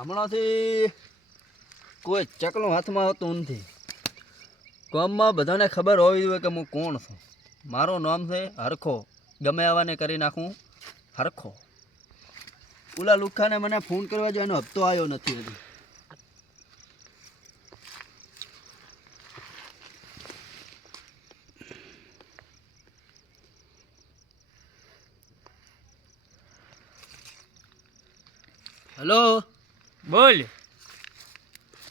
હમણાંથી કોઈ ચકલું હાથમાં આવતું નથી. ગામમાં બધાને ખબર હોવી જોઈએ કે હું કોણ છું. મારું નામ છે હરખો. ગમે આવવાને કરી નાખું હરખો. ઓલા લુખાને મને ફોન કરવા જો એનો હપ્તો આવ્યો નથી હજી. હેલો, બોલ.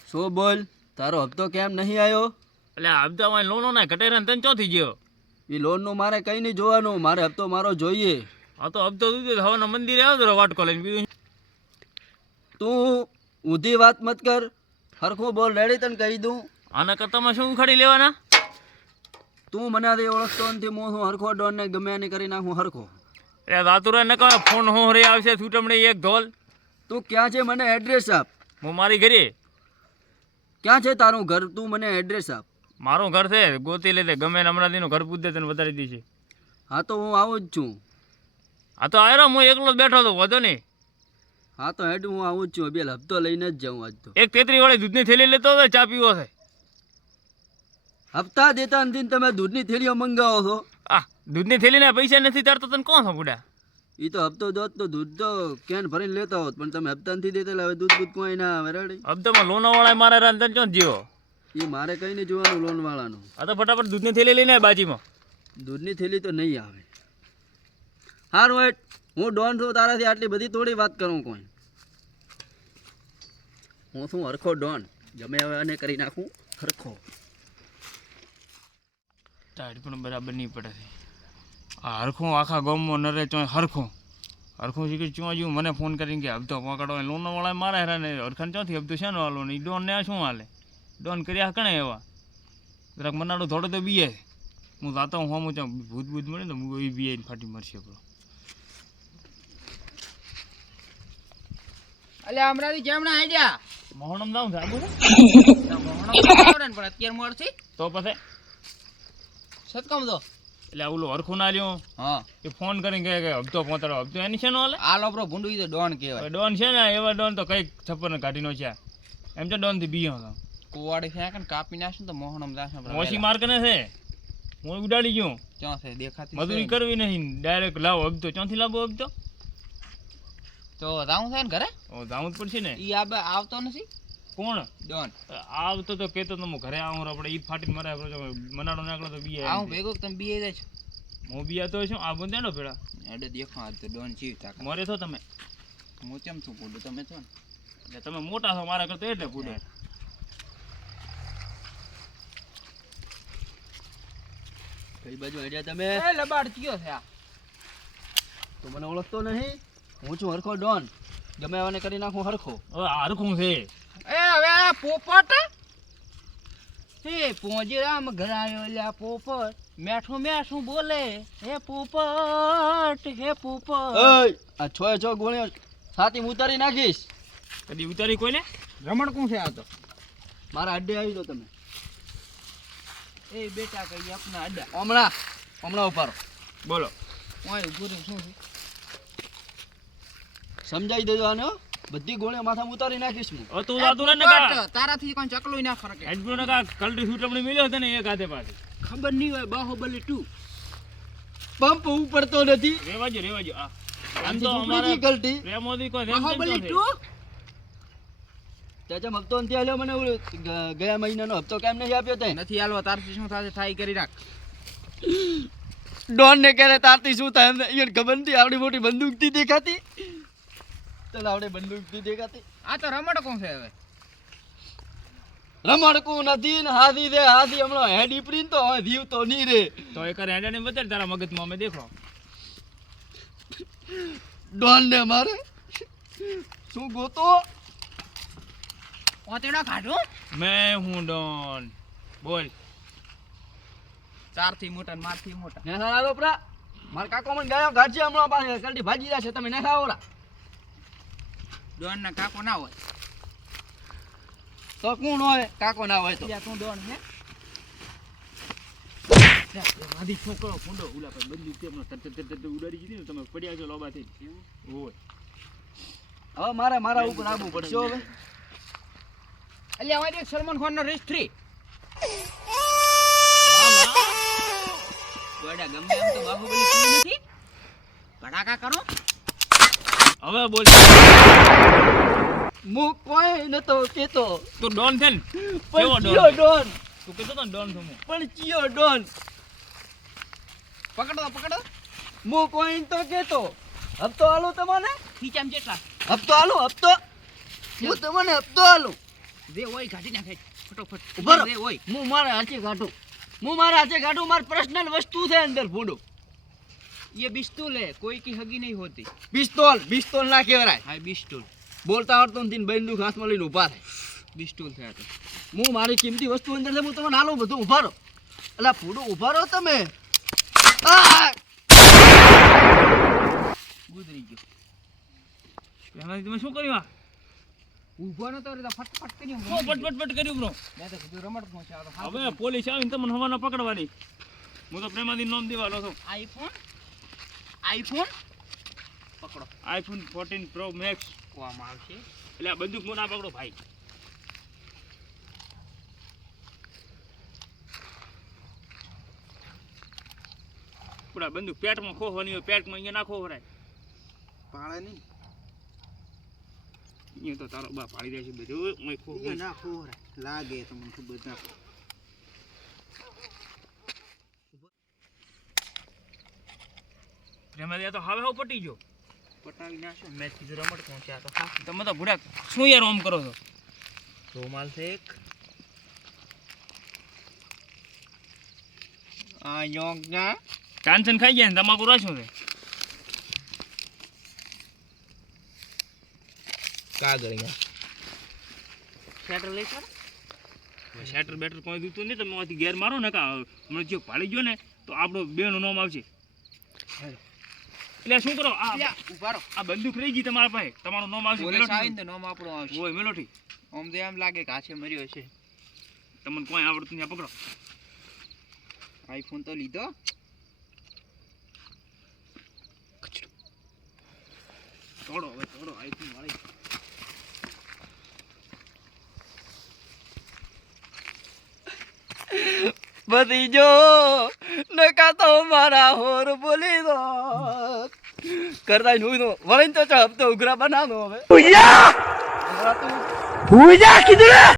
શું બોલ? તારો હપ્તો કેમ નહીં આવ્યો? એટલે હપ્તામાં લોનો ના ઘટેરા તને ચોથી ગયો. એ લોનનું મારે કંઈ નહીં જોવાનું, મારે હપ્તો મારો જોઈએ. આ તો હપ્તો દીધો હવાના મંદિરે આવ્યો વાટકો લઈને બીજું. તું ઊંધી વાત મત કર. હરખું બોલ, રેડી તને કહી દઉં. આના કરતામાં શું ઉખાડી લેવાના? તું મને આથી ઓળખતો નથી. હું શું હરખો ડોન ને ગમે એને કરી નાખું હરખો. એટલે દાતુરા ન કહે ફોન હો રે આવશે છૂટમણી એક ધોલ. તું ક્યાં છે મને એડ્રેસ આપ. હું મારી ઘરે. ક્યાં છે તારું ઘર? તું મને એડ્રેસ આપ. મારું ઘર છે ગોતી લે ગમે હમણાં દીનું ઘર પૂછે તને વધારી દીધી. હા તો હું આવું જ છું. આ તો આવ્યો હું એકલો જ બેઠો હતો વધો નહીં. હા તો હેડ હું આવું જ છું. બે હપ્તો લઈને જ જાઉં આજ તો. એક 33 વાળી દૂધની થેલી લેતો હતો ચા પીવો છે. હપ્તા દેતા નથી ને તમે દૂધની થેલીઓ મંગાવો છો. આ દૂધની થેલીના પૈસા નથી તારતો તને કોણ છો બુડા? એ તો હપ્તો દોત તો દૂધ તો કેન ભરીને લેતા હોત, પણ તમે હપ્તા નથી દેતા. હવે દૂધ બૂધ કોઈ ના આવે. રેડી હપ્તામાં લોના વાળા મારે રાંધન ચો જીવો. એ મારે કંઈ નહીં જોવાનું લોન વાળાનું. આ તો ફટાફટ દૂધની થેલી લઈને આય બાજીમાં. દૂધની થેલી તો નહીં આવે. હારું હેડ, હું ડોન છું. તારાથી આટલી બધી થોડી વાત કરું કોઈ. હું શું હરખો ડોન. ગમે હવે અને કરી નાખું હરખો. ટાઈટ પણ બરાબર નહીં પડે છે. આ હરખું આખા ગામમાં નરે ચો હરખું શીખી ચો જ્યું મને ફોન કરીને કે હપ્તો પકડો લોનો વાળા મારે હેરાને હરખાને ચોથી હપ્તો છે ને હાલો ને એ ડોન ને આ શું હાલે? ડોન કર્યા કણે એવા જરાક મનાડો થોડો તો બીએ. હું જાતો હું હમું ચાં ભૂત ભૂત મળે ને હું એ બીએ ફાટી મરશે આપણો. અલે હમણાંથી જેમણા આઈડિયા મોહણમ જાઉં છે આબુ પણ અત્યારે મળશે તો પછી સતકમ તો એટલે ઓલો હરખું ના લ્યો હા એ ફોન કરીને કહે કે હપ્તો પહોંચાડો. હપ્તો એની છે નો હાલે? આ લોપરો ભૂંડું તો ડોન કહેવાય. ડોન છે ને એવા ડોન તો કઈક છપ્પર કાઢીનો છે. એમ તો ડોન થી બીયો હતો. કુવાડી ફેંક ને કાપી નાખ તો મોહણમ જાશે. મોસી માર્ક ને છે હું ઉડાડી ગયો. ક્યાં છે દેખાતી મજૂરી કરવી નહીં ડાયરેક્ટ લાવો હપ્તો. ચોથી લાવો હપ્તો? તો જાઉં છે ને ઘરે ઓ જાવું જ પડશે ને. ઈ આ આવતો નથી કોણ ડોન? આવતો તો કેતો તો હું ઘરે આવું આપણે ઈ ફાટી મરે મનાડો નાખલો તો બીએ આવું ભેગો તમે બીએ જાય છો. હું બીયા તો છું આ બંધાડો પેલા એડે દેખો આ તો ડોન જીવતા મરે છો તમે. હું કેમ છું ભૂંડું તમે છો ને એટલે તમે મોટા છો મારા કરતા એટલે પૂડે. કઈ બાજુ આઈડિયા તમે? એ લબાડ કયો છે આ? તો મને ઓળખતો નહીં. હું છું હરખો ડોન. ગમે એને કરી નાખું હરખો. હવે હરખું છે એ હવે આ પોપટ હે પોંજીરામ ઘર આવ્યો લ્યા પોપટ મેઠું મેઠું બોલે હે પોપટ હે પોપટ. ઓય આ છ ગોળીઓ છાતી ઉતારી નાખીશ. કદી ઉતારી કોઈને? રમણ કોણ છે આ તો? મારા અડ્ડે આવી દો તમે. એ બેટા કઈ આપના અડ્ડા હમણાં ઉપાડો. બોલો ઓય ઉભું રહી શું છે? સમજાઈ દેજો આને હો. બધી ગોળીઓ માથામાં ઉતારી નાખીશ હું. ઓ તું જાતું ને પોપટ, તારાથી કોઈ ચકલું ના ફરકે. હેડબ્રો ને કા કલટી છૂટમણી મિલ્યો હતો ને એક હાથે પાછી. ખબર નહીં હોય બાહુબલી 2 પંપ ઉપડતો નથી. રેવાજો આ આમ આમથી તો ઉપડી અમારે ગઈ ગલતી. પ્રેમોદી કોઈ બાહુબલી 2 ત્યાં હપ્તો નથી આલ્યો મને. ગયા મહિનાનો હપ્તો કેમ નથી આપ્યો તે? નથી હાલવા તારથી શું થાશે થાય કરી રાખ. ડોન ને કહે તારથી શું થાય એમને ઈયન ખબર નથી. આવડી મોટી બંદૂકથી દેખાતી. ચાલ આવડે બંદૂકથી દેખાતી. આ તો રમણ કોણ છે હવે? રમણકું નથી ને હાથી દે. હાથી હમણાં હેડી પ્રીન તો હવે જીવ તો નહીં રે. તો એક હેડા ને બતાડ તારા મગજમાં અમે દેખો. ડોન ને મારે શું ગોતો? ઓતેડો કાઢું મેં હું ડોન બોલ. ચારથી મોટા ને મારથી મોટા. ને સારા લોપરા મારા કાકો મને ગાયો ગાડશે હમણાં પાસે કલટી ભાજી જશે. તમે ને ખાવરા ડોન ના કાકો ના હોય તો કોણ હોય? કાકો ના હોય તો તું ડોન હે? મારી છોકરો ફૂંડો ઉલા પર બંદૂક તેમ ઉડાડી ગઈ ને તમે પડ્યા છો લોબાથી. ઓય હવે મારા ઉપર આવવું પડશે હો હવે. એટલે અમારે એક સલમાન ખાન નો રેસ 3 ગોડા ગમે એમ તો બાહુબલી 2 નથી ભડાકા કરો હવે બોલ હું કોઈ નતો કેતો તું ડોન છે ને પણ કેવો ચિયો ડોન ડોન તું કહેતો તો ને ડોન છું હું. પણ ચિયો ડોન પકડો હું કોઈ તો કેતો હપ્તો આલો તમને ખીચામ જેટલા હપ્તો આલો હપ્તો હું તમને હપ્તો આલો જે હોય કાઢી નાખે ફટોફટ ઉભા રહો. જે હોય હું મારા હાથે કાઢું મારી પર્સનલ વસ્તુ છે અંદર ફોડો ये बिस्तूल है कोई की हगी नहीं होती પિસ્તોલ ના કહેવાય हाँ बिस्तूल બોલતા આવડતું નથી ને બંદૂક હાથમાં લઈને ઊભા થાય बिस्तूल थे तो હું મારી કિંમતી વસ્તુ અંદર છે હું તમને હાલો બધું ઊભા રહો અલા ફૂડો ઊભા રહો તમે આ! गुजरी गयो એમાંથી તમે શું કર્યું આ ઊભો નતો રે તો ફટફટ કર્યું શું પટપટ કર્યું બ્રો મેં તો કીધું રમત પહોંચ્યા તો હવે પોલીસ આવીને તમને હવાના પકડવાની હું તો પ્રેમાથી નોમ દેવાનો છું આઈફોન પકડો આઈફોન 14 પ્રો મેક્સ કોવામાં આવશે એટલે આ બંદૂક મો ના પકડો ભાઈ પૂરા બંદૂક પેટમાં ખોવાની હોય પેટમાં અહીંયા ના ખોવરાય પાળે નહીં અહીંયા તો તારો બા પાડી દે છે બધું હું ખો એ ના ખોરે લાગે તમને ખબર ના પ્રેમાથી તો હવે પટી ગયો પટાવી નાખો મેચ કીધું રમત પહોંચ્યા તો હા તમે તો ભૂરા શું યાર ઓમ કરો છો રોમાલ છે એક આ યોગના કાંચન ખાઈ ગયા ને તમાકુ રાખ્યું છે કાગળ અહીંયા શેટર લઈ ચાલ શેટર બેટર કોઈ દીધું નહીં તમે આથી ગેર મારો ને કા હમણાં જો પાડી ગયો ને તો આપણો બેનું નામ આવશે એટલે શું કરો આ ઉભા રહો આ બંદૂક રહી ગઈ તમારા પાસે તમારું નામ આવશે પોલીસ આવીને તો નામ આપણું આવશે ઓય મેલોઠી આમ તો એમ લાગે કે હાથે મર્યો છે તમને કોઈ આવડતું નહીં આ પકડો આઈફોન તો લીધો તોડો હવે તોડો આઈફોન વાળી બધી જો નકા તો મારા હોર બોલી દો કરતા નું તો વળીને તો હપ્તો ઉઘરા બનાવો હવે